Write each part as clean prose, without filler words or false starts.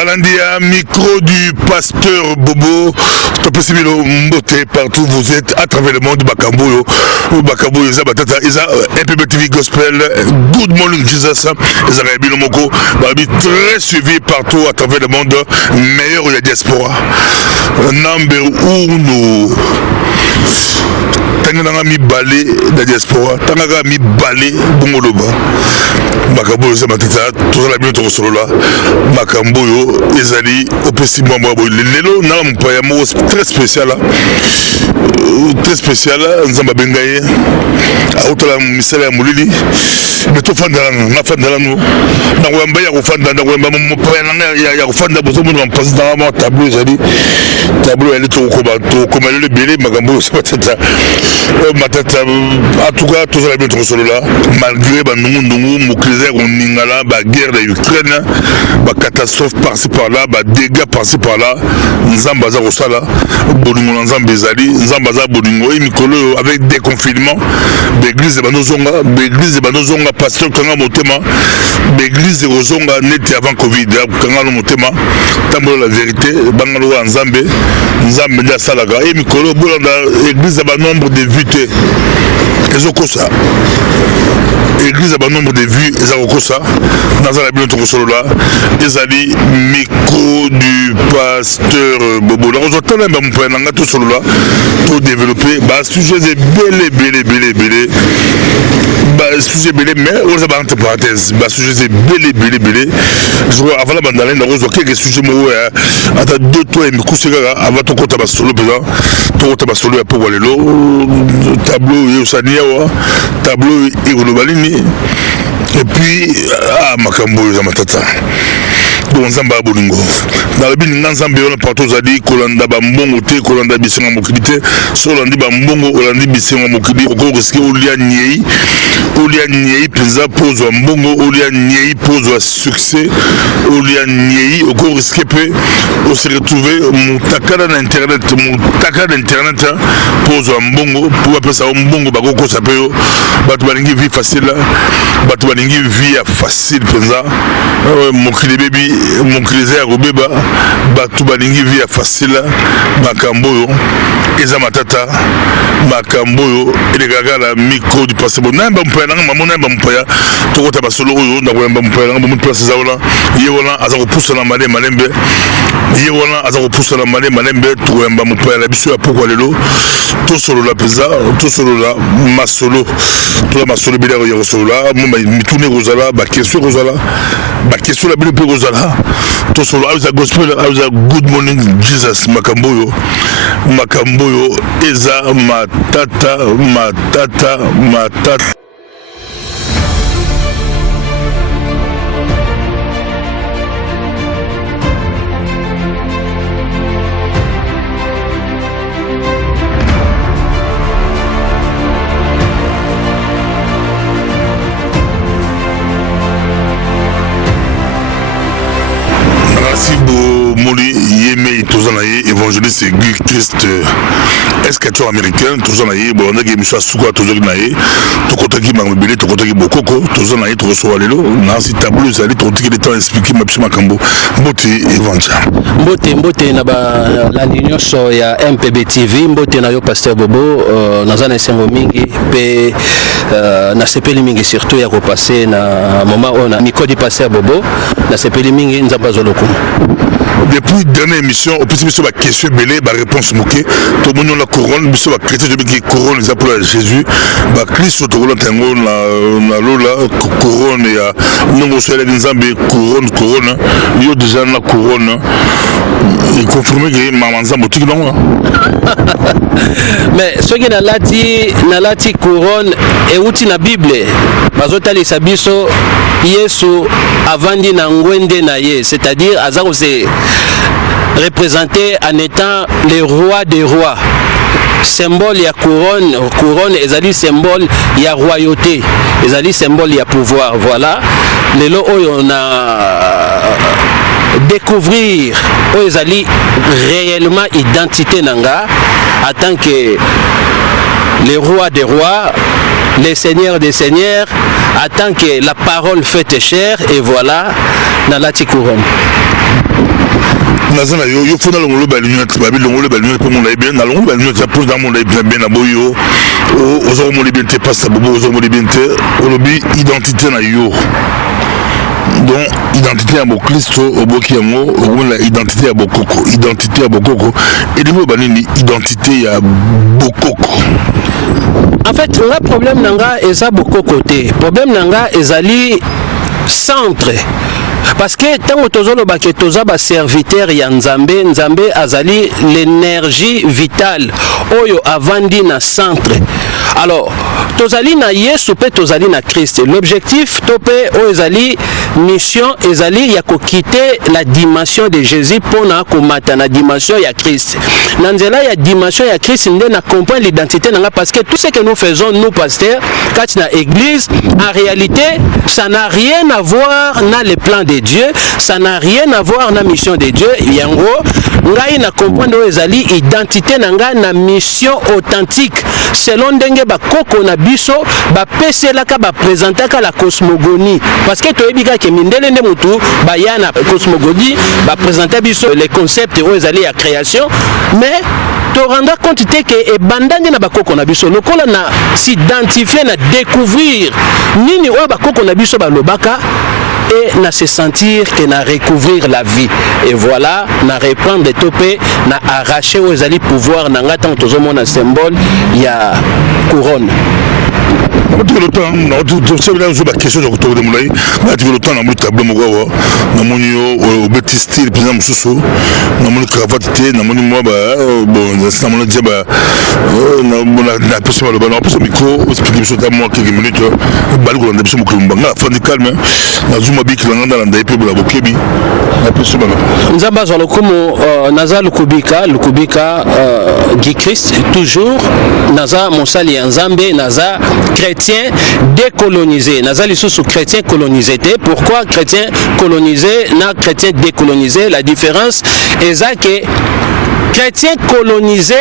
Balandia, micro du pasteur Bobo. Topesibilo Mbote, partout vous êtes à travers le monde. Bakamboyo, Bakamboyo, Zabatata, Isa, MPBTV Gospel, Good Morning Jesus, Isa Rabino Moko, Babi très suivi partout à travers le monde. Meilleur de la diaspora. Number 1. Tanga mi balé la diaspora, tanga mi balé bongoloba. Makamboyo Zabatata, tout la bien solo là. Makamboyo, Ezali, Opesi Mwamwa Boy. Lelo, n'a pas un très spécial là. Très spécial là, Nzamba Bengaye. Autola Misala Moulili. Mais tout fan dans nous. Dans Wamba, il y a fan dans Wamba, mon père, il y a fan dans mon passe dans mon tableau. Ezali, tableau, elle est au combat, comme elle est le bélé, Makamboyo Zabatata. Matata, en tout cas, tout ça la bien solo là. Malgré mon clésaire, on n'ingala, la guerre de l'Ukraine, la catastrophe par-ci par-là, les dégâts par-ci par-là, Nzambaza Rosala, Bolingo Nzambe Zali, Nzambaza Bolingo, et Mikolo avec des confinements, l'église de Banozonga, pasteur Kanga Motema, l'église de Rozonga, n'était avant Covid, Kanga Motema, Tambo la vérité, Bangalo Nzambe, Nzambe de Salaga, et Mikolo, l'église de nombre de vues, et Zokosa. Église a un nombre de vues, et ça dans la Bible de solo là, Ezali micro du pasteur Bobo. La raison tellement mon père n'a tout solo là, tout développé. Bah sujet est belé. Bah sujet belé, mais on a pas entre parenthèses. Bah sujet est belé. Je vois avant la bande la rose quelques sujets moi à deux toi et me coucher avant ton compte à solo présent. Ton compte à solo pour aller l'eau, tableau et Osania, tableau et Olobalini. Et puis, Makamboyo Zamatata. Bon, Zamba Bolingo. Dans le bin, Nzambe, on a partout Zadi, Kolanda Bambongo, Kolanda Bissenga Mokilité, Solandi Bambongo, Olandi Bissenga Mokili, au risque Olia Niei, Pisa pose un bongo, Olia Niei pose un succès, Olia Niei, au risque peut, on s'est retrouvé, mon takada d'internet, pose un bongo, pour appeler ça un bongo, Bagoko Sapeo, Batoubalingi vie facile, Batoubalingi vie facile, Pisa, Mokili baby. Mon clésaire au bébé, Batou Balingi via facile, Makamboyo, Eza Matata, Makamboyo, et les gagas la micro du passé. Bon, n'a pas mon père, tout le temps, solo, n'a pas mon père, mon place Zaola, Yewola, Azaro pousse la malé, Malembe, Yewola, Azaro pousse la malé, Malembe, tout le monde, mon père, la bisu à pourquoi les lots, tout solo la pesa, tout solo la, ma solo, tout la ma solo, Bédère, Solo là, mon tourné Rosala, question Rosala, question la belle Rosala. Tout solo, I was a gospel, I was a good morning Jesus, Makamboyo, Eza, Matata. Moli Yémé Tozanaye évangéliste Guy Christ escateur américain Tozanaye bon on a gagné ça Souga Tozanaye to kotaki mangobele to kotaki bokoko Tozanaye to reçoit lelo na si tableau ça allait to tiki le temps expliquer ma psima kambo mbote évangile mbote na ba la ligne so ya MPB TV mbote na yo pasteur Bobo na zana sembo mingi pe na sepeli mingi surtout ya ko passer na moment on a micro du pasteur Bobo na sepeli mingi nzamba zoloko. Depuis la dernière émission, au petit monsieur, la question belée, la réponse moquée, tout le monde la couronne, monsieur, la chrétien, qui couronne les apôtres de Jésus, la Christ, tout le monde la lola, couronne, et non, on soit les couronne, il y a déjà la couronne, il confirme que maman Zambotique, non? Mais ce qui n'a lati couronne, et outil la Bible, parce que les sabiso, Yesu, avandi na ngwende na ye, c'est-à-dire, Azaro, c'est représenté en étant le roi des rois. Symbole ya couronne ezali symbole ya royauté, ezali symbole ya pouvoir. Voilà, les lots on a découvrir ezali réellement identité nanga en tant que le roi des rois, les seigneurs des seigneurs, en tant que la parole faite chère, et voilà, dans la couronne. nazana yo fona longolo ba l'union babi longolo ba l'union pour mon bien na longolo ba l'union ça pose dans mon bien na boyo ozo mo libente pasta bobo ozo mo libente olobi identité na yo donc identité à Bokristo oboki yango la identité à Bokoko et de banini identité à Bokoko. En fait le problème nanga eza Bokoko te problème nanga ezali centre. Parce que tant que tozolo bake toza ba serviteur ya Nzambe azali l'énergie vitale oyo avandi na centre. Alors tozali na Yesu pe tozali na Christ. L'objectif topé o ezali mission ezali ya ko quitter la dimension de Jésus pour na komata na dimension ya Christ. Na nzela ya dimension ya Christ nde na comprendre l'identité nanga parce que tout ce que nous faisons nous pasteurs quand na église en réalité ça n'a rien à voir na les plans de Dieu, ça n'a rien à voir na mission de Dieu. Yango ngai na comprendre ezali identité nanga na mission authentique selon ndenge ba koko na biso ba peselaka ba présentaka la cosmogonie parce que toyebika ke mindele nde mutu ba yana cosmogonie ba présenter biso les concepts o ezali ya création mais to rendre compte que bandanye na bakoko na biso lokola na s'identifier na découvrir nini o bakoko na biso ba lobaka et na se sentir que na recouvrir la vie et voilà na reprendre des topés na arracher aux ali pouvoir na ngata tozomona symbole ya couronne. Le temps, la question de Moulay, le temps, dans le tableau, dans mon bêtiste, le président Moussou, dans mon cravate, dans mon moi, bon, c'est mon diable, la personne, le micro, expliquer sur moi quelques minutes, le balcon, on a besoin de fin de calme, dans une mobile qui l'a dans la pour la bokebi, la personne. Nous avons le comme Naza Lukubika, Guy Christ, toujours, Naza Moussali Nzambe, Naza chrétien décolonisé. Nazali sous chrétien colonisé. Pourquoi chrétien colonisé, na chrétien décolonisé? La différence est que chrétien colonisé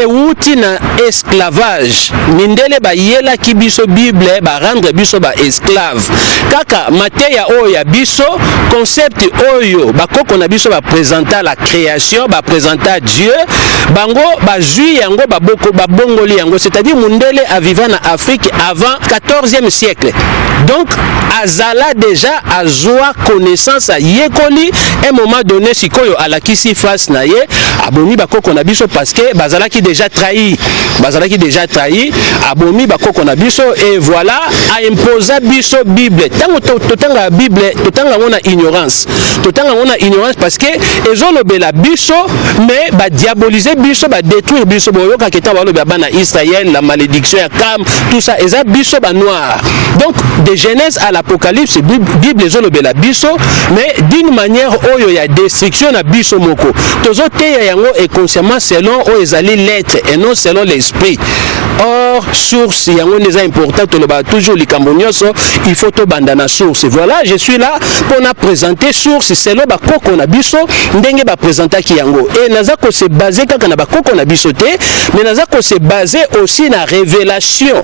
et outi na esclavage. Mindele ba yela ki biso Bible ba rendre biso ba esclave. Kaka mateya oya biso concept oyo ba koko na biso ba présenter la création, ba présenter Dieu. Bango ba jui yango ba boko ba bongoli yango, c'est-à-dire Mundele a vécu en Afrique avant 14e siècle. Donc azala déjà azwa connaissance à yekoli un moment donné sikoyo alakisi face na ye abomi ba koko na biso parce que bazala qui déjà trahi abomi ba koko na biso et voilà a imposé biso Bible tango totanga Bible totanga ngona ignorance parce que ezolobela biso mais ba diaboliser biso ba détruire biso boyoka keta baloba bana Israël la malédiction ya Cam tout ça eza biso ba noir. Donc de Genèse à l'Apocalypse Bible ezolobela biso mais d'une manière oyo ya destruction na biso moko tozote ya yango et consciemment selon o ezali l'être et non selon l'esprit. Or source yango neza important to loba toujours likambo nyonso il faut to bandana source. Voilà, je suis là pour na présenter source selon ba koko na biso ndenge ba présenter ki yango et naza ko se baser kaka na ba koko na biso te mais naza ko se baser aussi na révélation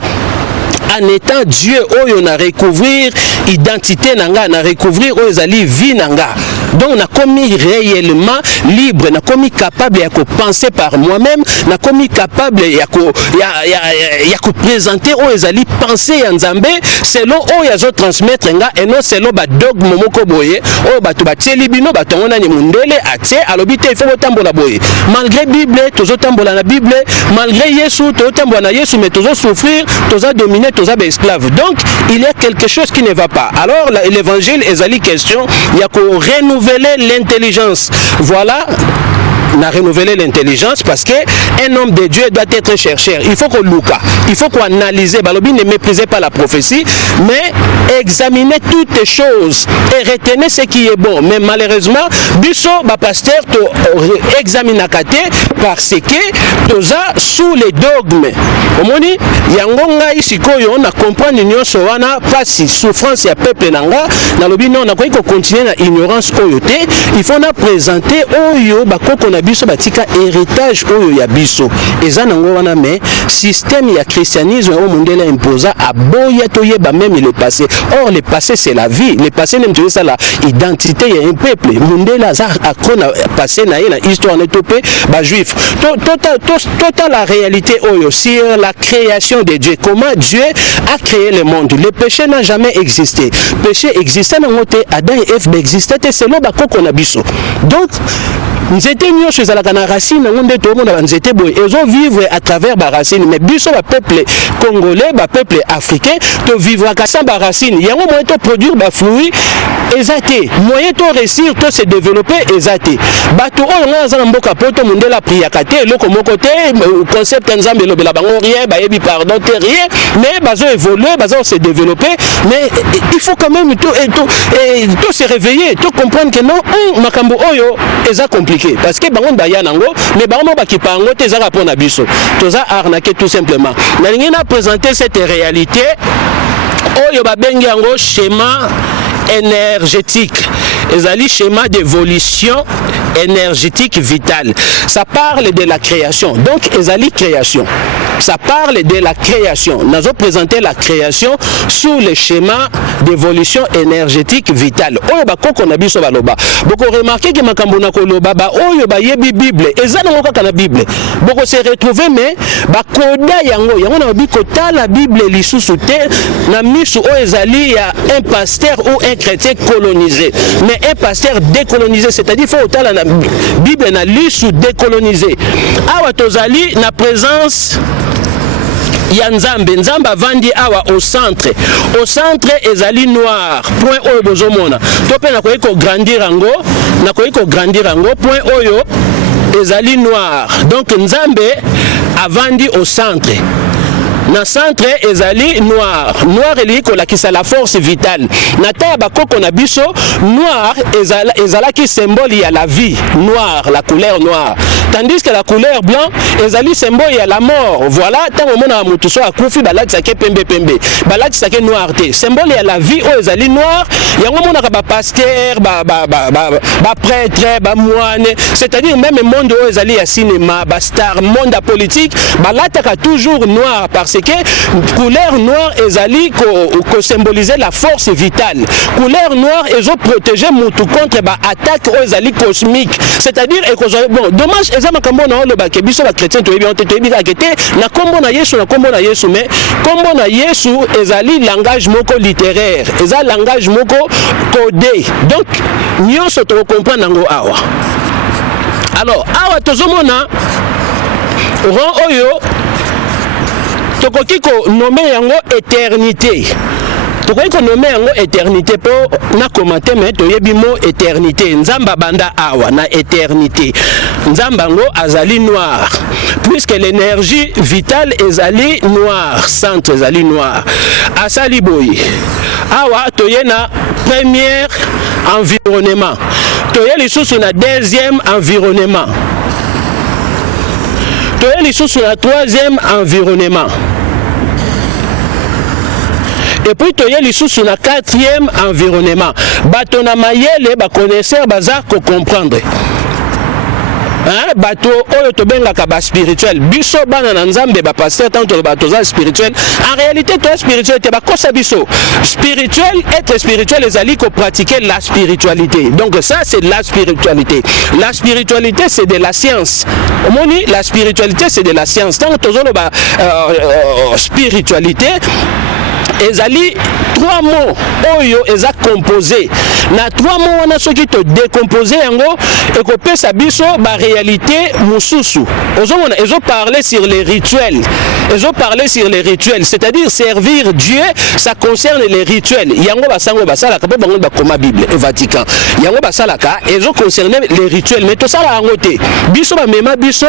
en étant Dieu oyo na recouvrir identité nanga na recouvrir oyo ezali vie nanga. Donc on a commis réellement libre, on a commis capable de penser par moi-même, on a commis capable de présenter oyo ezali penser ya Nzambe selon oyo azo transmettre nga et non selon ba dogme moko boye oyo bato batieli bino bato ngona ni mundele atie alobi te il faut tambola boye. Malgré Bible tozo tambola na Bible, malgré Yesu tozo tambola na Yesu mais tozo souffrir, tozo dominer, tozo ba esclave. Donc il y a quelque chose qui ne va pas. Alors l'évangile ezali question il y a qu'on renouveler l'intelligence. Voilà, on a renouvelé l'intelligence parce que un homme de Dieu doit être chercheur. Il faut qu'on look, il faut qu'on analyse. Balobi ne méprisez pas la prophétie, mais examinez toutes les choses et retenez ce qui est bon. Mais malheureusement, biso ba pasteur to examine akate parce que toza sous les dogmes. Omoni yangonga isikoyo na comprendre nyonso wana pasi souffrance ya peuple nanga na lobi non na ko continuer na ignorance oyo te. Il faut na présenter oyo ba koko na biso batika héritage oyo ya biso eza nango wana mais système ya christianisme au mondela imposa aboya toyeba même le passé. Or le passé c'est la vie, le passé nem ça la identité ya un peuple. Mondela za akona passé na na histoire ne topé ba juif. Total la réalité oyo sur la création de Dieu. Comment Dieu a créé le monde. Le péché n'a jamais existé. Péché existait dans notre Adam et Ève existait c'est là bako na biso. Donc nzete nyonso ezalaka na racine nango nde toomona banzete boye ezovivre à travers baracine mais biso bapeuple congolais bapeuple africain tovivwaka sans baracine yango moyen toproduire bafruit eza te moyen to réussir to se développer eza te bato oyo nga aza na mboka po to mondela priaka te eloko moko te concept ya nzambe elobela bango rien bayebi pardon te rien mais bazo évoluer bazo se développer mais il faut quand même to se réveiller to comprendre que non makambo oyo eza compliqué parce que bango baya nango mais bango bakipa yango te ezaka mpona biso toza arnaqué tout simplement nalingi na présenter cette réalité oyo babengi yango schéma énergétique ezali schéma d'évolution énergétique vitale. Ça parle de la création. Donc ezali création. Ça parle de la création. Nous avons présenté la création sous le schéma d'évolution énergétique vitale. Oyo ba koko na biso baloba. Boko remarquer que makambo na koloba ba oyo ba yebi Bible. Ezana ngo kaka na Bible. Boko se retrouver mais ba koda yango na biko ta la Bible lisusu te na misu o ezali ya un pasteur ou un chrétien colonisé. Mais un pasteur décolonisé, c'est-à-dire faut autant la Bible na lisu décolonisé. Awa tozali na présence ya nzambe vandi awa au centre ezali noir point oyo bozomona to pe na ko grandir yango point oyo ezali noir donc nzambe avandi au centre na centre ezali noir eli kolakisa la force vitale na ta bakoko na biso noir ezalaki symbole ya la vie noir la couleur noire tandis que la couleur blanc ezali symbole ya la mort voilà tango mona mutu so akufi balatisake pembe balatisake noir te symbole ya la vie o ezali noir yango mona ka ba pasteur ba prêtre ba moine c'est-à-dire même monde o ezali ya cinéma ba star monde politique balataka toujours noir parce que couleur noire ezali ko symboliser la force vitale. Couleur noire ezo protéger mutu contre ba attaque ezali cosmique. C'est-à-dire bon dommage ezama kambo na lo ba ke biso ba chrétien to yebi akete na kombo na Yesu mais kombo na Yesu ezali langage moko littéraire, ezali langage moko codé. Donc nyonso to comprendre ngo awa. Alors awa tozomona ron oyo tokoki ko nommer yango éternité. Tokoki ko nommer yango éternité po na commenter mais toyebi mo éternité. Nzamba banda awa na éternité. Nzamba ngo azali noir. Puisque l'énergie vitale ezali noir, centre ezali noir. Asali boy. Awa toyena premier environnement. Toyeli sous na deuxième environnement. Toyeli sous na troisième environnement. Et puis toyeli sous na quatrième environnement. Batona mayele ba connaisseur baza ko comprendre. Bato oyo tobengaka ba spirituel biso bana na nzambe ba pasteur tanto bato za spirituel en réalité toi spirituel te ba kosa biso spirituel être spirituel ezali ko pratiquer la spiritualité donc ça c'est la spiritualité c'est de la science omoni la spiritualité c'est de la science tant tozolo ba spiritualité ezali trois mots oyo eza composé na trois mots wana soki to décomposer yango ekopesa biso ba réalité mususu ozomona ezo parler sur les rituels c'est-à-dire servir Dieu ça concerne les rituels yango basango basalaka po bango bakoma Bible et Vatican yango basalaka ezo concerner les rituels mais to sala yango te biso ba mema biso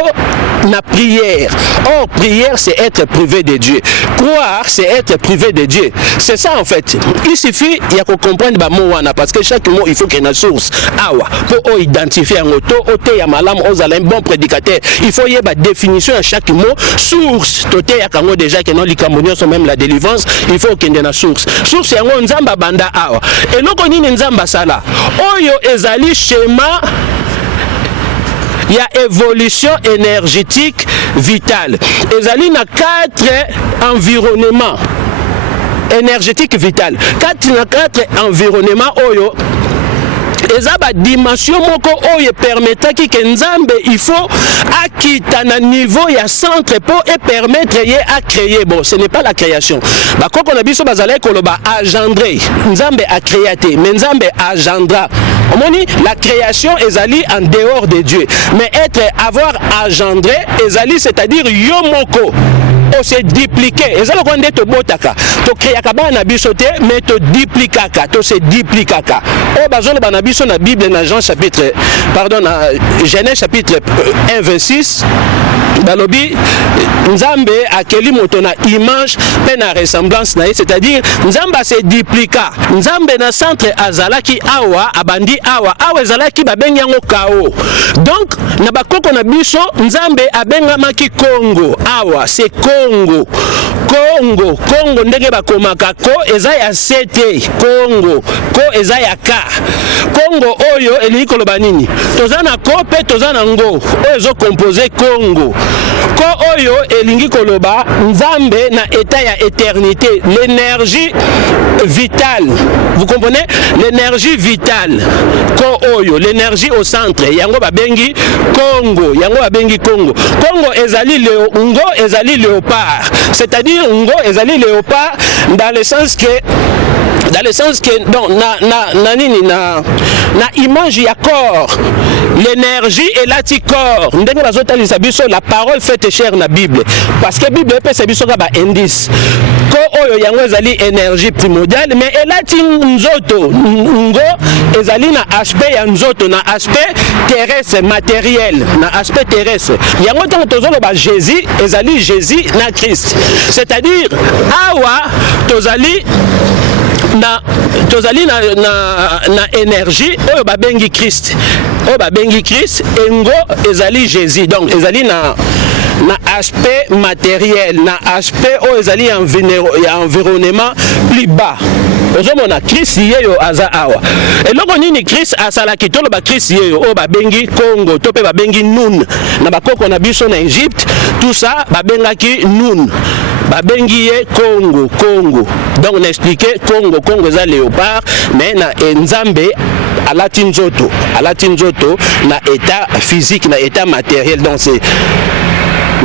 na prière. Or prière c'est être privé de Dieu, croire c'est être privé de Dieu. C'est ça en fait. Il suffit il y a qu'on comprendre ba mot wana parce que chaque mot il faut qu'il y ait une source. Awa pour identifier un auto oté ya malam ozala un bon prédicateur. Il faut y avoir définition à chaque mot, source toté ya kango déjà que non likamonion sont même la délivrance, il faut qu'il y ait une source. Source yango nzamba banda awa. Et loko nini nzamba sala. Oyo ezali schéma il y a évolution énergétique vitale. Ezali na 4 environnements énergétiques vitales. 4 environnements oyo eza ba dimension moko oyo permetaki ke Nzambe il faut akita na niveau ya centre pour et permettre ye à créer. Bon, ce n'est pas la création. Ba koko na biso bazalaki koloba engendrer. Nzambe a créé, mais Nzambe agendra. Omoni la création ezali en dehors de Dieu, mais avoir engendré ezali, c'est-à-dire yo moko on se dupliquer. Et ça le grand de botaka. To créaka bana biso te, mais to duplicaka, to se duplicaka. O bazolo bana biso na Bible na Jean chapitre na Genèse chapitre 1:26. Balobi Nzambe akeli moto na image pe na ressemblance na ye, c'est-à-dire Nzambe se duplika. Nzambe na centre azalaki awa abandi awa ezalaki babengi yango kao. Donc na bakoko na biso Nzambe abengamaki Congo awa, c'est Congo ndenge bakomaka ko eza ya sete Congo ko eza ya ka Congo oyo eli koloba nini toza na ko pe toza na ngo oyo ezo composer Congo ko oyo elingi koloba Nzambe na état ya éternité, l'énergie vitale, vous comprenez, l'énergie vitale ko oyo l'énergie au centre yango babengi Congo, Congo ezali ngo ezali léopard, c'est-à-dire ngo ezali léopard dans le sens que donc na image ya corps, l'énergie et l'aticor ndenge bazotalisa biso la parole faite chère na Bible, parce que Bible pesa biso ka ba indice ko oyo yango ezali énergie primordiale, mais elati nzoto ngo ezali na aspect ya nzoto, na aspect terrestre matériel, na aspect terrestre yango tango tozoloba Jésus ezali Jésus na Christ, c'est-à-dire awa tozali na énergie oyo babengi Christ, engo ezali Jésus, donc ezali na aspect matériel, na aspect oyo ezali ya environnement plus bas. Ozomona Christ yeyo aza awa eloko nini Christ asalaki toloba Christ yeyo oyo babengi Congo to pe babengi Nun na bakoko na biso na Egypte, tout ça babengaki Nun, babengi ye Congo. Donc on a expliqué Congo eza léopard, mais na Nzambe alati nzoto na état physique, na état matériel, donc c'est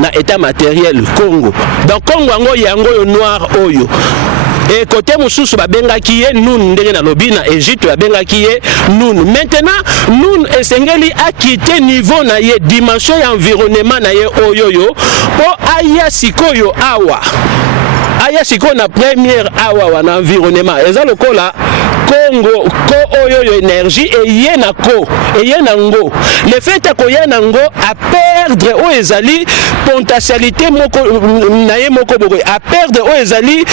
na état matériel Congo. Donc Congo yango yo noir oyo. Et côté mosusu babengaki ye Nun ndenge na lobi na Égypte babengaki ye Nun. Maintenant Nun esengeli a quitté niveau na ye, dimension ya environnement na ye oyoyo po aya sikoyo awa. Aya sikoyo na première awa wana environnement eza lokola Congo ko oyo énergie et yena ko et yena ngo, le fait ko yena ngo à perdre o ezali potentialité moko na ye moko bogo, à perdre o ezali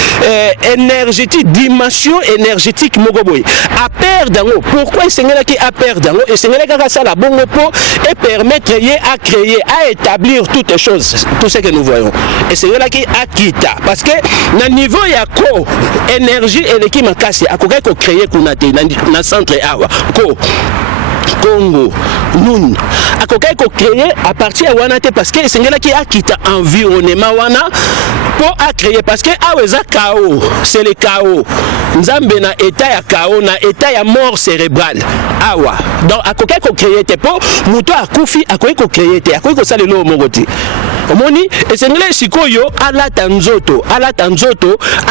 énergétique, dimension énergétique moko boy à perdre ngo. Pourquoi esengela ki à perdre ngo? Esengela ka sala bongo po et permettre ye à créer, à établir toutes les choses, tout ce que nous voyons. Esengela ki à kita parce que na niveau ya ko énergie et l'équipe makasi akoka ko créer kunate na centre awa ko Congo Nun akoka ko créer à partir wana te, parce que esengela ki akita environnement wana pour à créer, parce que aweza chaos, c'est le chaos. Nzambe na état ya chaos, na état ya mort cérébrale awa. Donc akoka ko créer te po muto akufi akoka ko créer te akoka ko salelo mongoti omoni esengela sikoyo alata nzoto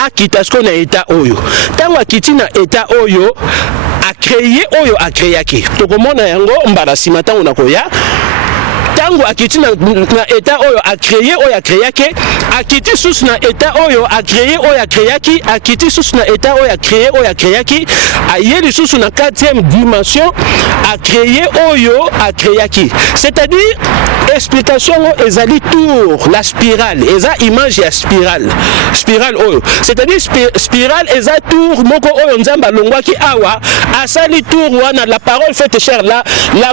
akita sko na état oyo tango akiti na état oyo a créé ki tokomona yango mbala sima tango nakoya tango akiti na état oyo a créé ke akiti sus na état oyo a créé ki akiti sus na état oyo a créé ki ayeli sus na 4e dimension a créé ki, c'est-à-dire explication ezali tour la spirale eza image ya spirale oyo, c'est-à-dire spirale eza tour moko oyo Nzamba longwaki awa asali tour wana la parole faite chère la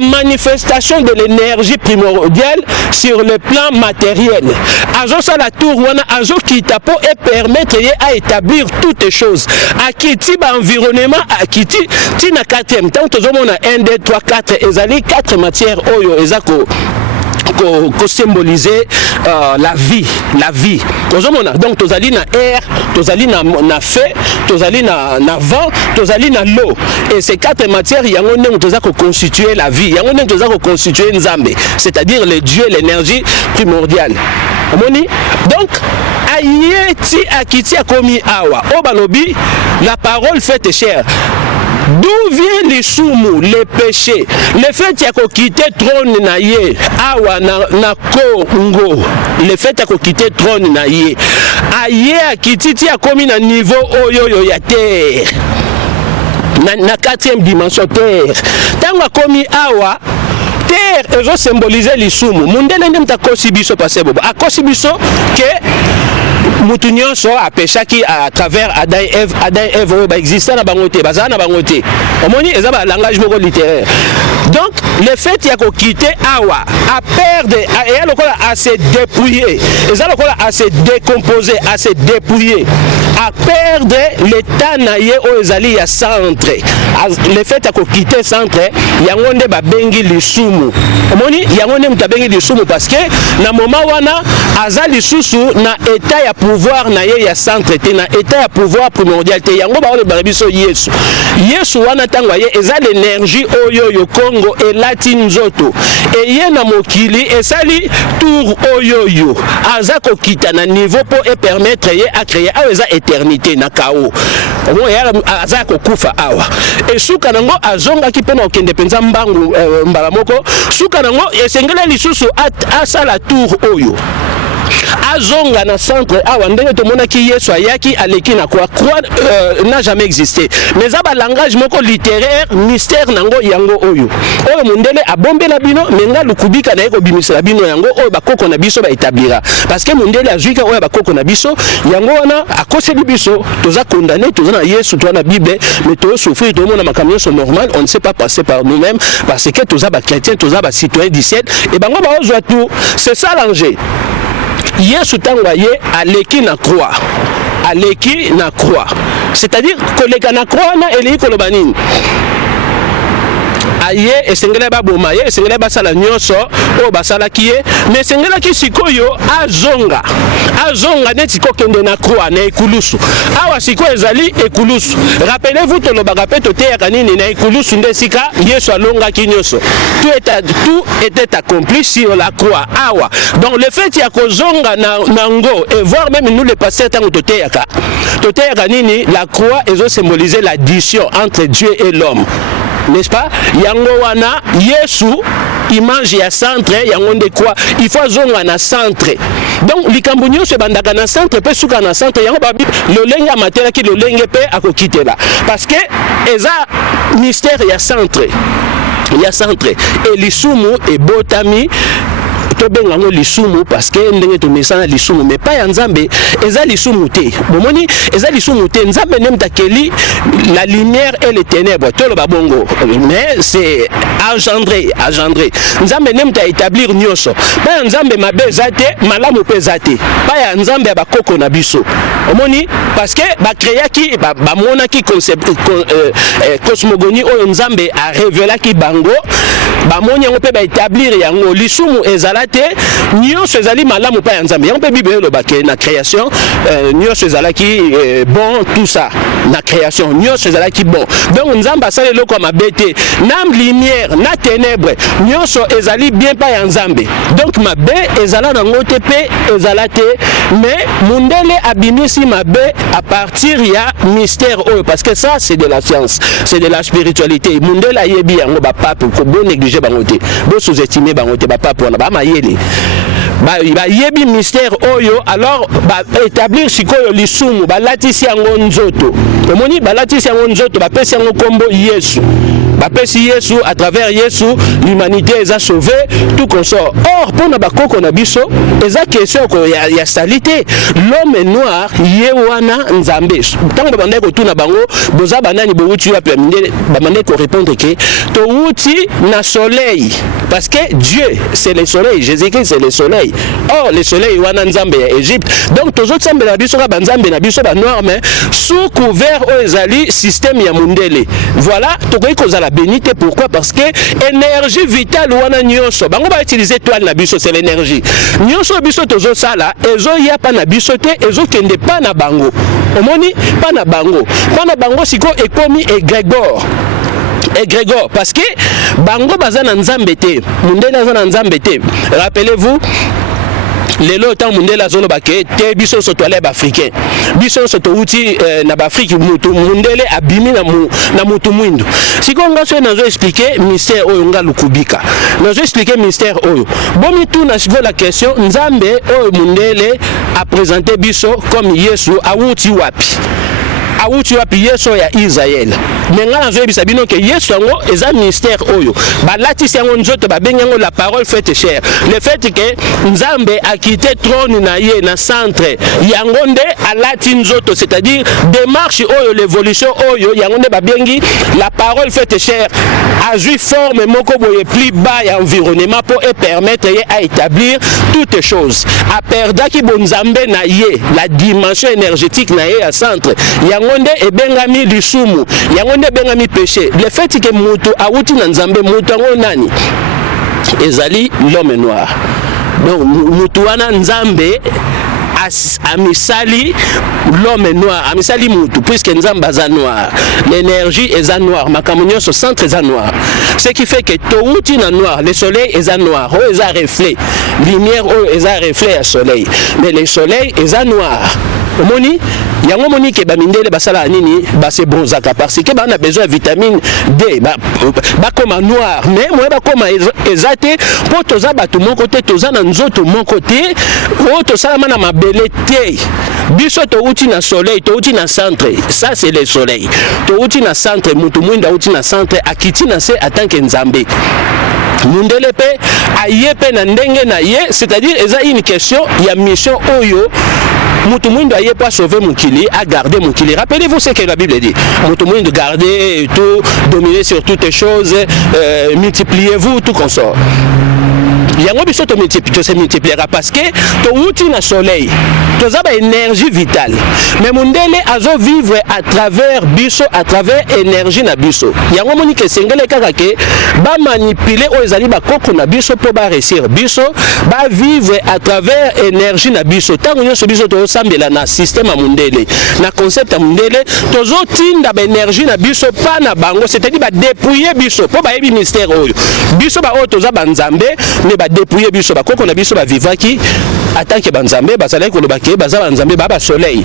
manifestation de l'énergie primordial sur le plan matériel. Azo ça la tour wana azo kita po et permettre à établir toutes les choses. Akiti ba environnement akiti tina 4e temps tozomona 1 2 3 4 ezali 4 matières oyo ezako ko symboliser la vie. Donc tozali na air, tozali na feu, tozali na vent, tozali na l'eau. Et ces 4 matières yango ndenge toza ko constituer la vie, yango ndenge toza ko constituer nzambe, c'est-à-dire le Dieu, l'énergie primordiale. Omoni? Donc ayeti akiti akomi awa obalobi la parole faite chère. D'où vient les soumou, les péchés? Le fait qu'il y a quitté trône naïe, awa na Congo, le fait qu'il y a quitté trône naïe, aïe a quitté a commis na niveau oyo ya terre, na 4e dimension terre. Tant a commis awa terre, ils ont symbolisé les soumou. Mundele n'aime ta kosibiso passé bobo. A kosibiso que Moutounion so a péché qui à travers Adam et Ève ba exister na bangote bazana na bangote omoni eza ba langage moko littéraire. Donc le fait ya ko quitter awa à perdre et à lokola à se dépouiller eza lokola à se décomposer à se dépouiller à perdre l'état naie o ezali ya centre. Le fait ya ko quitter centre yango nde ba bengi lisumu omoni yango nde mutabengi lisumu parce que na moment wana azali susu na état ya pouvoir na ye ya centre te na état ya pouvoir primordial te yango ba ole barabiso Yesu wana tango ye eza l'énergie oyo yo Congo et latin nzoto et ye na mokili esali tour oyo yo aza ko kita na niveau pour et permettre ye à créer eza éternité na kao bon ya aza ko kufa awa et suka nango azonga ki pena okende penza mbangu mbala moko suka nango esengela lisusu asala tour oyo azonga na centre awa ndenge to mona ki Yesu ayaki aleki na croix n'a jamais existé mais ça ba langage moko littéraire mystère nango yango oyo mundele abombe la bino menga lukubika na eko bimisa bino yango oyo bakoko na biso ba établira parce que mundele azuika oyo bakoko na biso yango wana akoseli biso toza condamné toza na Yesu to na Bible mais to souffrir to mona makamyo so normal on ne sait pas passer par nous-mêmes parce que toza ba chrétien toza ba citoyen du ciel et bango ba ozwa tout c'est ça l'enjeu. Yesu tangwa ye aleki na croix. Aleki na croix. C'est-à-dire koleka na croix na eleki koloba nini? Aye esengela ba boma ye esengela ba sala nyonso o basala kiye mais esengela ki sikoyo azonga neti kokende na croix na ekulusu awa siko ezali ekulusu. Rappelez-vous to lo bagape to te yakanini na ekulusu ndesika Yesu alonga ki nyonso tout était accompli sur la croix awa. Donc le fait ya kozonga na ngo et voir même nous les pasteurs tango to te yaka nini la croix ezo symboliser l'addition entre Dieu et l'homme. N'est-ce pas? Yango wana Yesu image ya centre yango de quoi il faut zonga na centre. Donc likambo nyonso bandaka na centre pe suka na centre yango babi lolenge ya matela ki lolenge pe akokitela parce que eza mystère ya centre et lisumu et botami to bengango lisumu parce que ndenge to mesana lisumu mais pas ya nzambe eza lisumu te bomoni eza lisumu te nzambe nemta keli la lumière et les ténèbres to lo babongo mais c'est engendré nzambe nemta établir nyonso pas ya nzambe mabe zate malamu pe zate pas ya nzambe ya bakoko na biso omoni parce que ba créaki ba mona ki concept cosmogonie oyo nzambe a révélé ki bango ba moni yango pe ba établir yango lisumu ezala te nyonso ezali malamu pa ya nzambe yango pe Bible lo ba na création nyonso ezala ki bon tout ça na création nyonso ezala ki bon donc nzambe asala eloko mabe te na lumière na ténèbres nyonso ezali bien pa ya nzambe donc mabe ezala nango te pe ezala te mais mundele abimisi mabe à partir ya mystère oyo parce que ça c'est de la science c'est de la spiritualité mundele ayebi yango ba pape ko bon négliger bango te bo sous-estimer bango te ba pape wana ba mayele ba yebi mystère oyo alors ba établir sikoyo lisumu ba latisi yango nzoto omoni ba latisi yango nzoto ba pesi yango kombo Yesu bapesi Yesu, à travers Yesu l'humanité est sauvée, tout consort. Or pour na bakoko na biso eza question ko ya salité, l'homme noir yewana nzambe tant babande ko tuna bango boza banani bouti ya peminde bamande ko répondre que to uti na soleil parce que Dieu c'est le soleil, Jésus-Christ c'est le soleil. Or le soleil wana nzambe ya Égypte. Donc tous autres nzambe na biso ka banzambe na biso ba noir mais sous couvert o ezali système ya mundele. Voilà, to ko za la bénité. Pourquoi? Parce que énergie vitale wana nyonso bango ba utiliser toile na biso c'est l'énergie. Nyonso biso tozo sala ezo ya pa na biso te ezo kende pa na bango. Omoni pa na bango. Pa na bango siko ekomi égrégore. Égrégore parce que bango bazana nzambe te. Mundele azana nzambe te. Rappelez-vous lelo temps mundela zolo bake te biso so toile africain biso so to uti na Afrique mutu mundele abimi na mutu mwindo sikonga so nazo expliquer mystère oyo nga lukubika nazo expliquer mystère oyo bomi tout na sivo la question nzambe oyo mundele a présenté biso comme Yesu awuti wapi awuti wapi Yesu ya Israël menga nazo bisa bino ke Yesu ngo eza mystère oyo balati sango nzoto babengango la parole faite chair le fait que nzambe a quitté trône na ye na centre yango nde alati nzoto c'est-à-dire démarche oyo l'évolution oyo yango nde babengi la parole faite chair a eu forme moko boye plus bas ya environnement pour permettre ye à établir toutes choses a perdaki bonzambe na ye la dimension énergétique na ye à centre yango nde ebengami lisumu yango nde ebengami péché le fait que mutu awuti na nzambe mutu ngo nani ezali l'homme noir donc mutu wana nzambe amisali l'homme noir amisali mutu puisque nzamba za noir l'énergie est noire makambo nyonso centre est noir ce qui fait que touti na noir le soleil est noir o est reflet lumière o est reflet à soleil mais le soleil est noir omoni yango moni ke ba mindele basala nini ba se bronzaka parce que ba na besoin de vitamine D ba comme noir mais moi ba comme ezate pour toza batu mon côté toza na nzoto mon côté o to sala na mabele te biso to uti na soleil to uti na centre ça c'est le soleil to uti na centre mutu mwinda uti na centre akiti na se atanke nzambe mundele pe aye pe na ndenge na ye c'est-à-dire eza une question ya mission oyo mutu mwindo aye pas sauver mukili a garder mukili. Rappelez-vous ce que la Bible dit. Mutu mwindo garder tout, dominer sur toutes les choses, multipliez-vous tout consort. Yango biso to se multipliera parce que to uti na soleil to za ba énergie vitale mais mundele azo vivre à travers biso à travers énergie na biso yango moni ke sengele kaka ke ba manipuler o ezali ba koko na biso po ba réussir biso ba vivre à travers énergie na biso tango nyonso biso to sambela na système a mundele na concept a mundele to zo tinda ba énergie na biso pa na bango c'est-à-dire ba dépouiller biso po ba yebi mystère oyo biso ba o to za banzambe ne ba dépouiller biso ba koko na biso ba vivaki attaque banzambe bazala ko lobake bazala banzambe ba soleil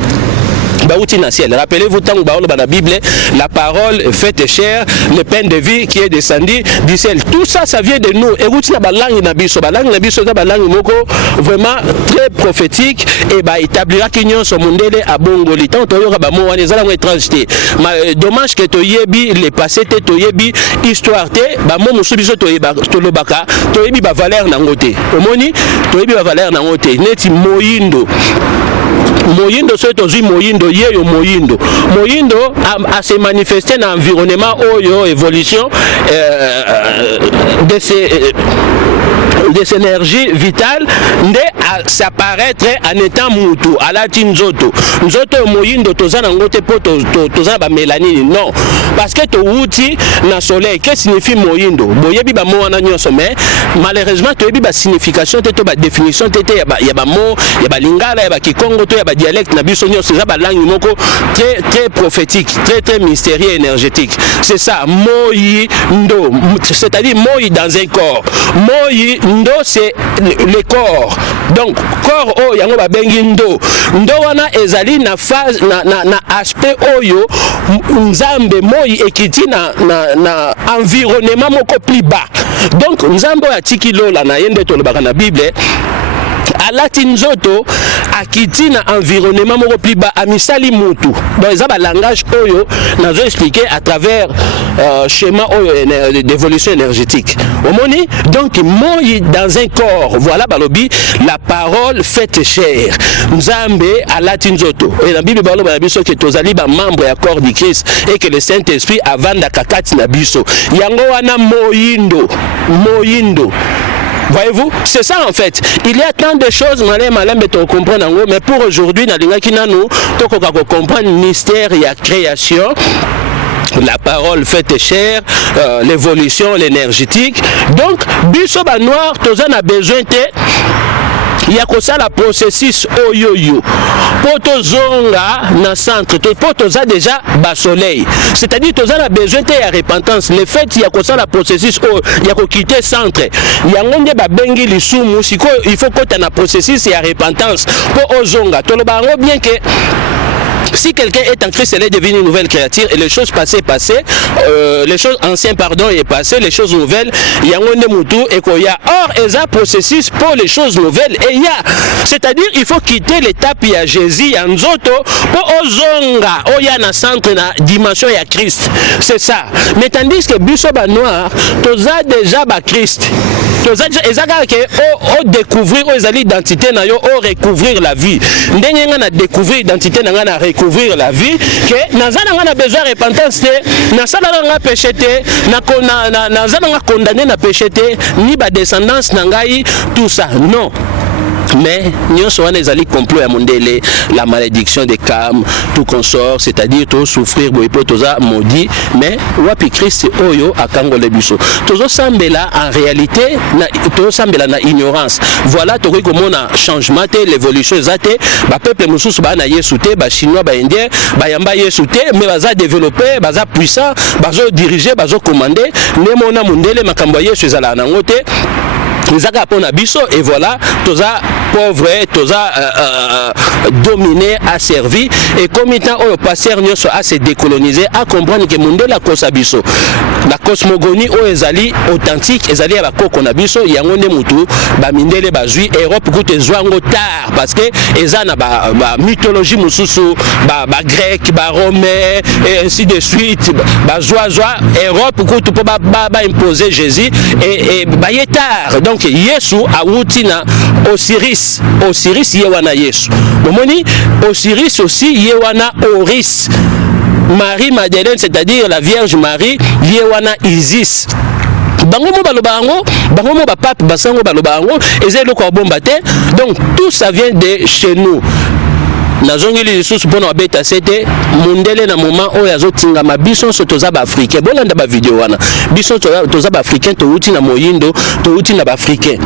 Baouti na ciel. Rappelez-vous tant que dans la Bible, la parole faite chair, le pain de vie qui est descendu du ciel. Tout ça, ça vient de nous. Et vous la langue nabiso, la langue nabiso, la langue moko vraiment très prophétique et bah établira qu'il y a son mondele à Bongoli. Tant que tu as mo ane zala étrangeté. Mais dommage que tu yebi le passé te tu yebi histoire te bah mo musubiso to yeba to lobaka to yebi ba valeur nangote. Omoni to yebi ba valeur nangote. Neti moyindo. Moyindo c'est aussi moyindo yeyo moyindo a se manifesté dans l'environnement oyo évolution de ces énergies vitales de s'apparaître en étant mutu à la tinzoto nzoto moyindo tozana ngote po tozana ba mélanine non parce que to wuti na soleil que signifie moyindo boyebi ba mo wana nyonso mais malheureusement to yebi ba signification te to ba définition te ya ba mo ya ba lingala ya ba kikongo to ya ba dialecte na biso nyonso za ba langue moko très très prophétique très mystérieux énergétique c'est ça moyindo c'est-à-dire moi dans un corps moyindo c'est le corps donc corps o yango ba bengi ndo wana ezali na phase na aspect oyo nzambe moyi ekiti na environnement moko plus bas donc nzambe ya tikilola na yende to lobaka na Bible alati nzoto akiti na environnement moko plus bas amisali mutu donc ça ba langage oyo nazo expliquer à travers schéma d'évolution énergétique. Donc, moi, dans un corps, voilà, balobi, la parole faite chair. Nzambe à latinzoto. Et la Bible, balobi, que tozali ba membre ya corps du Christ et que le Saint-Esprit avanda kakati na biso. Yango wana moyindo. Voyez-vous, c'est ça en fait. Il y a tant de choses, mais pour aujourd'hui, nous comprendre le mystère et la création, la parole faite chair, l'évolution, l'énergétique. Donc, bisoba noir, tous on a besoin de il y a que ça la processus oyoyo poto zonga na centre poto za déjà bas soleil, c'est-à-dire que tu as besoin de repentance. Le fait il y a que ça la processus il y a que quitter centre il y a ngonde ba bengi lisumu siko il faut que tu na processus et repentance pour ozonga to lo ba bien que si quelqu'un est en Christ, elle est devenue une nouvelle créature et les choses passées, les choses anciennes, pardon, est passé, les choses nouvelles, il y a un moutou et qu'il y a. Or, il y a un processus pour les choses nouvelles et il y a. C'est-à-dire, il faut quitter l'étape, il y a Jésus, il y a Nzoto, pour Ozonga, il y a un centre, une dimension, il y a Christ. C'est ça. Mais tandis que Bissoba Noir, tu as déjà Christ. Tu as découvrir l'identité, recouvrir la vie. Nous découvrir l'identité, recouvrir la vie, que nous avons besoin de repentance, nous avons péché, nous avons condamné na péché, ni ba descendance nangai, tout ça. Non. Mais nous sommes les alliés complot à mondele, la malédiction des cam, tout consort, c'est-à-dire tout souffrir, tout ça maudit, mais wapi Christ oyo à Kangole Biso. Tout ça là en réalité, tout ça na ignorance. Voilà tout comme on a changement, l'évolution zate, ba peuple mususu ba na yesute, ba chinois, ba indien, ba yamba yesute, mais baza développé, baza puissant, baza dirigé, baza commandé, ne mona mondele makambo yesu zala na ngote. Et voilà, tous à pauvres, tous à dominé, à servi. Et comme il au pasteur nous à se décoloniser, à comprendre que monde la kosabiso, la cosmogonie au ezali authentique, ezali à la kokonabiso, yangonde mutu, ba mindele bazui, Europe coûte zwango tard parce que ezana ba mythologie mususu, ba grec, ba romain et ainsi de suite, ba zoa Europe coûte pour ba imposer Jésus et ba tard. Donc Yesu awutina Osiris yewana Yesu. Bomoni Osiris aussi yewana Oris. Marie Madeleine, c'est-à-dire la Vierge Marie, yewana Isis. Bango bango ba pape basango balobango ezelo ko bombate. Donc tout ça vient de chez nous. Nazongeli lisusu mpona beta sete mundele na moment oyo azotinga mabiso so toza ba africain bolanda ba video wana biso toza ba africain to uti na moyindo to uti na ba africain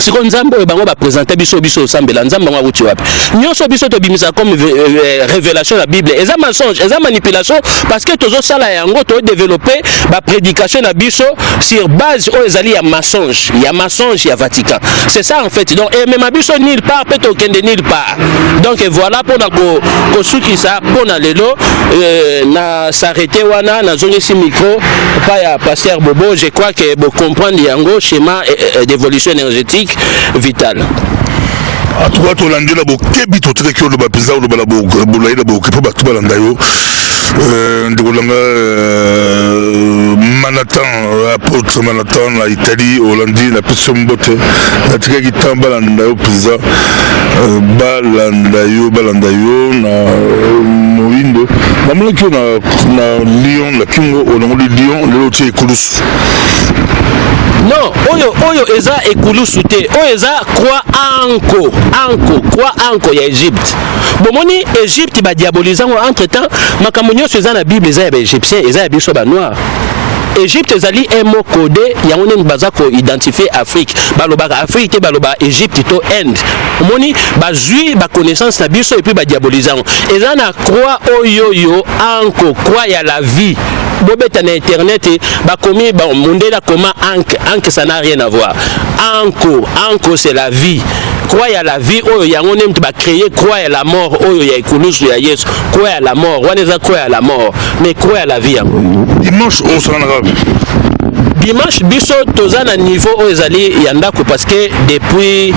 siko nzambo bango ba présenter biso sambela nzambo ngwa uti wapi nyoso biso to bimisa comme révélation la Bible eza mensonge eza manipulation parce que tozo sala yango to développer ba prédication na biso sur base o ezali ya mensonge ya Vatican. C'est ça en fait. Donc et même biso nulle part peut okende nulle part. Donc voilà pour na ko suki ça pour na lelo na s'arrêter wana na zone si micro pas ya pasteur Bobo, je crois que vous comprendre yango schéma d'évolution énergétique vital. A toi to landela bo kebi to treke lo ba pizza lo ba la bo la bo ke ba to ba landa yo ndolanga Manhattan apôtre Manhattan la Italie Hollande la pizza mbote na treke tamba landa yo pizza balanda yo na moindo namla ki na Lyon la kingo olongo Lyon le tie kulus. Non, oyo eza ekulusu te, oyo eza croix anko ya Égypte. Bomoni Égypte ba diabolisant entre-temps, makambo nyonso eza na Bible eza ya ba égyptien, eza ya biso ba noir. Égypte ezali un mot codé yango neng baza ko identifier Afrique. Baloba Afrique te baloba Égypte to Inde. Omoni bazui ba connaissance na biso et puis ba diabolisant. Eza na croix oyo anko, croix ya la vie. Bobeta na internet ba komi ba mondela comment anke ça n'a rien à voir. Anko c'est la vie. Croix à la vie oyo yango nem tu ba créer croix à la mort oyo ya ikulusu ya Yesu. Croix à la mort, waneza croix à la mort, mais croix à la vie yango. Dimanche on sera là. Dimanche biso toza na niveau oyo ezali ya ndako parce que depuis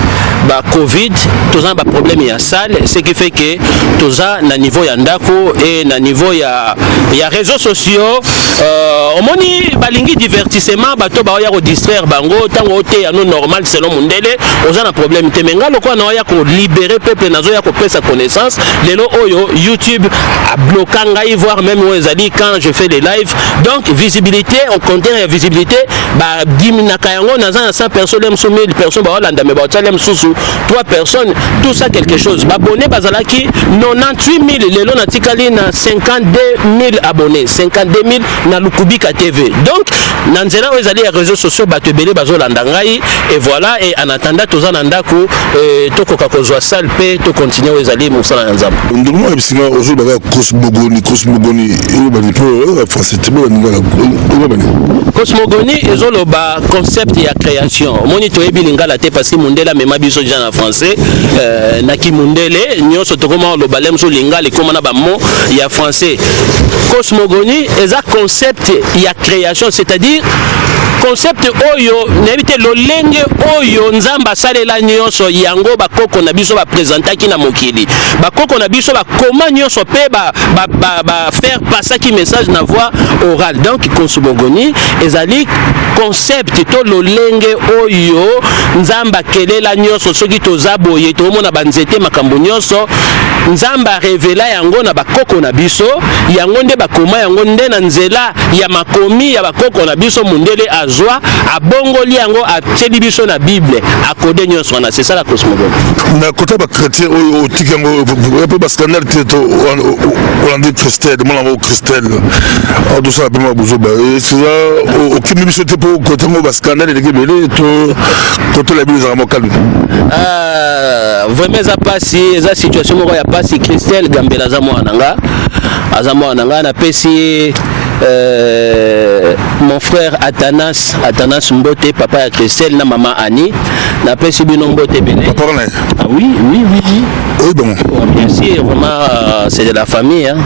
ba Covid, tous un problème il y a salle, ce qui fait que tous un niveau ya ndako et na niveau ya réseaux sociaux au moni balingi divertissement bato ba ya ko distraire bango tango ote ya no normal selon Mundele oza na problème te menga lokwa na ya ko libérer peuple nazo ya ko pesa connaissance lelo oyo YouTube a bloqué ngai voire même ezali quand je fais les lives donc visibilité on compte la visibilité ba dimina kayango na 100 personnes même 1000 personnes ba Hollande mais ba tsalem susu 3 personnes tout ça quelque chose ba abonnés bazalaki 98 000 lelo na tikali na 52 000 abonnés 52 000 na Lukubika TV donc na nzela ezali ya réseaux sociaux batebele bazolanda ngai et voilà et en attendant tozana ndako tokoka kozwa salle pe to continuer ezali musala ya nzambe ndimo ebisinga ozo baka cosmogoni et bani po français te bo ngala cosmogoni ezoloba concept ya création moni toyebi lingala te parce que Mundela mema biso déjà en français na ki Mundele nyoso tokoma lo balem so lingala komana ba mot ya français cosmogonie eza concept ya création c'est-à-dire concept oyo n'habite lolenge oyo nzamba salela nyonso yango bakoko na biso ba présentaki na mokili bakoko na biso ba comment nyonso pe ba faire passer qui message na voix orale donc cosmogonie ezali concept to lolenge oyo nzamba kelela nyonso soki tozaboye to mona banzete makambo nyonso nzamba révéla yango na bakoko na biso yango nde bakoma yango nde na nzela ya makomi ya bakoko na biso Mundele azwa abongoli yango ateli biso na Bible akode nyonso na c'est ça la cosmogonie na kota ba chrétien o tikango peu ba scandale teto on dit Christelle mon amour Christelle on doit ça vraiment bozo ba c'est ça aucune biso te pour kota mo ba scandale de gebele to kota la Bible vraiment calme vraiment ça passe eza situation moko ya passe Christelle Gambela za mwana nga na pesi mon frère Atanas Mbote papa ya Christelle na maman Annie na pesi bino Mbote bene ah oui bon bien sûr vraiment c'est de la famille hein.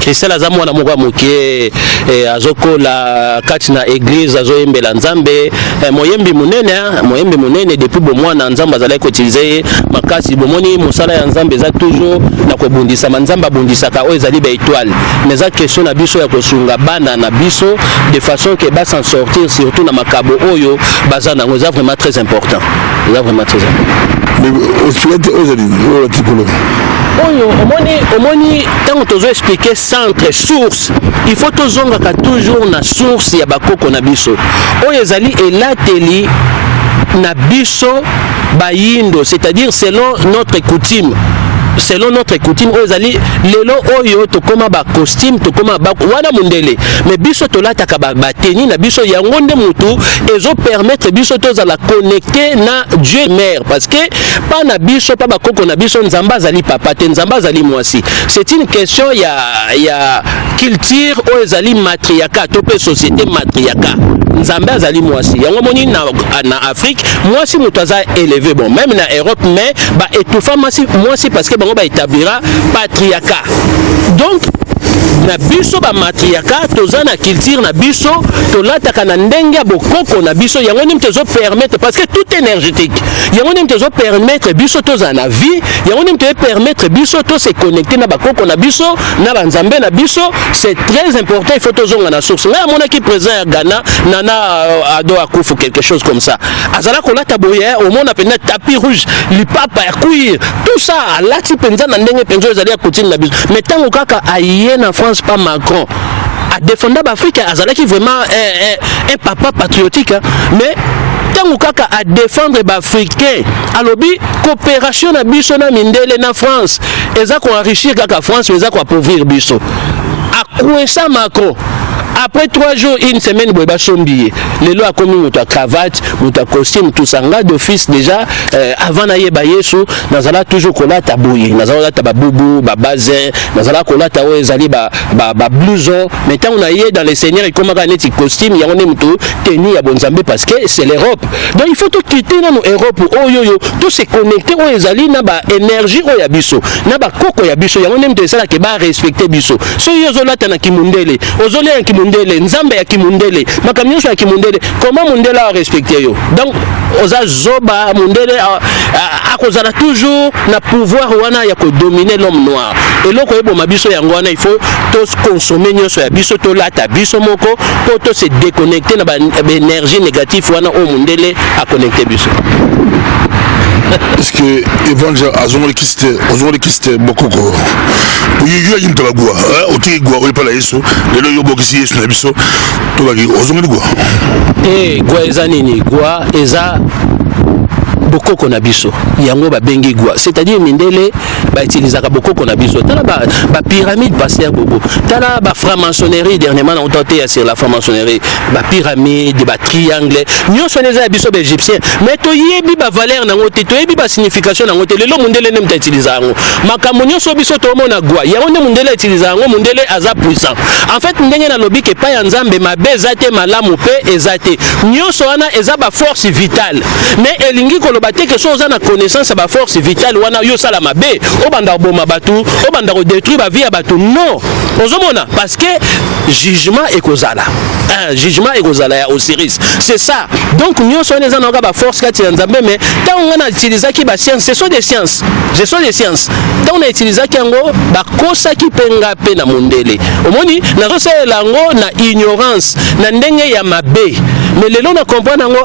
Christelle azamwa na moko mokie azokola kati na église azoyembela nzambe moyembi munene depuis bomwana nzamba azali ko utiliser makasi bomoni musala ya nzambe za toujours na ko bundisa nzamba bundisaka o ezali ba étoile mais za question na biso ya kosunga bana na biso de façon que ba s'en sortir surtout na makabo oyo bazana ngo za vraiment très important mais au suite aujourd'hui o tikolo oyo omoni tango tozo expliquer centre source il faut tozongaka toujours na source ya bakoko na biso oyo ezali elateli na biso bayindo c'est-à-dire selon notre coutume ozali lelo oyo tokoma ba costume tokoma ba wana Mundele mais biso tolataka ba teni na biso yango nde mutu ezo permettre biso tozala connecter na Dieu mère parce que pas na biso pas ba koko na biso nzamba zali papa te nzamba zali mwasi c'est une question ya culture o ezali matriarcat to pe société matriarcat nzamba azali mwasi yango moni na Afrique mwasi mutu aza élevé bon même na Europe mais ba étouffa mwasi parce que bango ba établira patriarcat donc na biso ba matriarcat toza na culture na biso tolataka na ndenge ya bokoko na biso yango ni mtezo permettre parce que tout énergétique yango ni mtezo permettre biso toza na vie yango ni mtezo permettre biso to se connecter na bakoko na biso na banzambe na biso c'est très important il faut tozonga na source là mona ki présent ya Ghana Nana Ado Akufo quelque chose comme ça azala kolata boye au monde appelé tapis rouge lipapa ya cuir tout ça lati penza na ndenge penzo ezali ya continue na biso mais tango kaka aye na France pas Macron à défendre l'Afrique azalaki vraiment un papa patriotique hein? Mais tango kaka à défendre l'Africain alobi coopération na biso na mindele na France eza ko enrichir kaka France eza ko appauvrir biso a coinça Macron. Après 3 jours, une semaine, il va sombier. Les lois comme nous, cravate, nous costume, tout ça, d'office déjà, avant d'aller bayesu, nous allons toujours coller ta bouille, nous allons ta boubou, bazin, nous allons coller ta oezali, blouson. Maintenant, on a eu dans les seigneurs, et comme on a un costume, il y a un tout tenir à Bonzambé parce que c'est l'Europe. Donc il faut tout quitter dans l'Europe, oh yo yo, tout se connecter aux ezali, n'a pas énergie, oh yabiso, n'a pas coco yabiso, il y a un même de ça qui va respecter biso. So yo zola tana ki Mundele, ozole ki Mundele Mundele, Nzambe ya Kimundele, Makamnyonso ya Kimundele, comment Mundele a respecté yo? Donc, oza zoba Mundele a kozala toujours na pouvoir wana ya ko dominer l'homme noir. Et loko ebo mabiso yango wana il faut tous consommer nyonso ya biso to lata biso moko pour tous se déconnecter na ba énergie négative wana o Mundele a connecter biso. Parce que évangile azongoli kiste bokoko yo yim tabagwa oti gwa oli pala yesu lelo yo bokisi yesu na biso to bagi ozongoli gwa gwa eza nini gwa eza bokoko na biso yango babengi gwa, c'est-à-dire mindele ba utilisaka bokoko na biso tala ba pyramide passer bobo tala ba franc-maçonnerie dernièrement on tenté sur la franc-maçonnerie ba pyramide ba triangle nyonso neza biso ba égyptien mais to yebi ba valeur nango te to yebi ba signification nango te lelo mundele nem ta utiliser ngo makambo nyonso biso to mona gwa yango ne mundele utiliser ngo mundele aza puissant en fait ndenge na lobi ke pa ya nzambe mabe ezate malamu pe ezate nyonso wana eza ba force vitale mais elingi ko bate que chose na connaissance ba force vitale wana yo sala mabe o banda boma batu o banda ko détruire ba vie ya batu non ozomona parce que jugement ekozala jugement ekozala ya Osiris c'est ça donc nyonso neza na ba force kati ya nzambe mais tant on a utilisé ki ba science ce sont des sciences tant on a utilisé ki yango ba kosa ki penga pe na Mundele omoni na kosa lango na ignorance na ndenge ya mabe mais lelo na comprendre ngo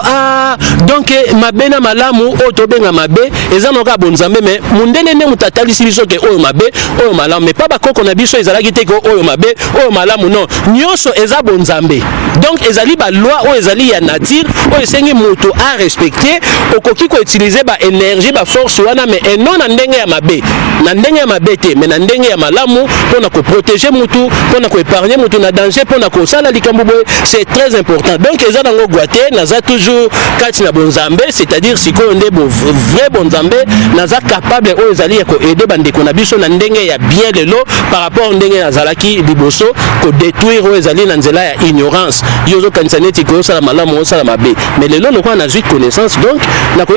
donc mabe na malamu o to benga mabe eza noka bonzambe mais Mundele ne mutatali biso ke oyo mabe oyo malamu mais pas ba koko na biso ezalaki te ko oyo mabe oyo malamu non nyonso eza bonzambe donc ezali ba loi o ezali ya nature o esengi moto a respecter okoki ko utiliser ba énergie ba force wana mais non na ndenge ya mabe te mais na ndenge ya malamu pona ko protéger mutu pona ko épargner mutu na danger pona ko sala likambo boy c'est très important donc eza nango gwate naza toujours kati na bonzambe c'est-à-dire sikoyo nde vrai bonzambe naza capable o ezali ya ko aider bandeko na biso na ndenge ya bien lelo par rapport ndenge nazalaki liboso ko détruire o ezali na nzela ya ignorance yozo kanisa neti ko sala malamu o sala mabe mais lelo lokwa na zui connaissance donc na ko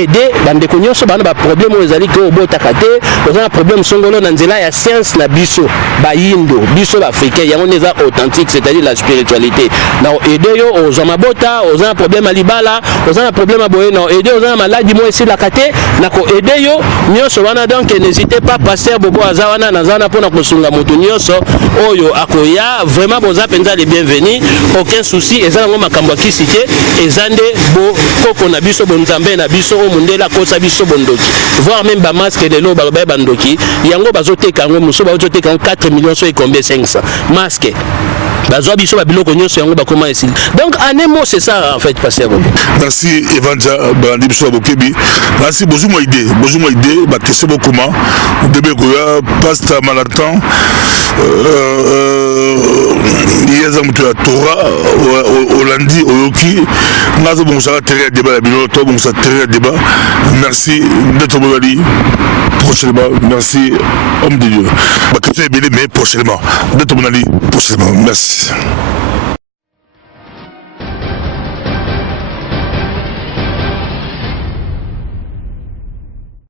aider bandeko nyonso bana ba problème o ezali ko botaka te oza na problème songolo na nzela ya science na biso ba yindo biso ba africain yango neza authentique c'est-à-dire la spiritualité na aider yo oza mabota oza na problème à libala oza na problème à boye na aider oza na maladie mo esi la kate na ko aider yo nyonso wana donc n'hésitez pas pasteur bobo azawana nazana pona ko sunga moto nyonso oyo akoya vraiment boza penza les bienvenus aucun souci eza ngo makambo kisite ezande bo koko na biso bonzambe na biso o Mundele kosa biso bondoki voire même ba masque de lo ba bandoki yango bazoteka ngo muso bazoteka 4 millions so et combien 500 masque bazwa biso ba biloko nyonso yango ba comment essayer donc en un mot c'est ça en fait passer merci Evanja bandi biso bokebi merci bozuma idée ba question comment debe ko ya pasteur Malatan yeza mutu ya Torah Olandi oyoki nazo bonsa terre débat la bilo to bonsa terre débat merci d'être bobali prochainement merci homme de Dieu ba question est belle mais prochainement d'être bonali prochainement merci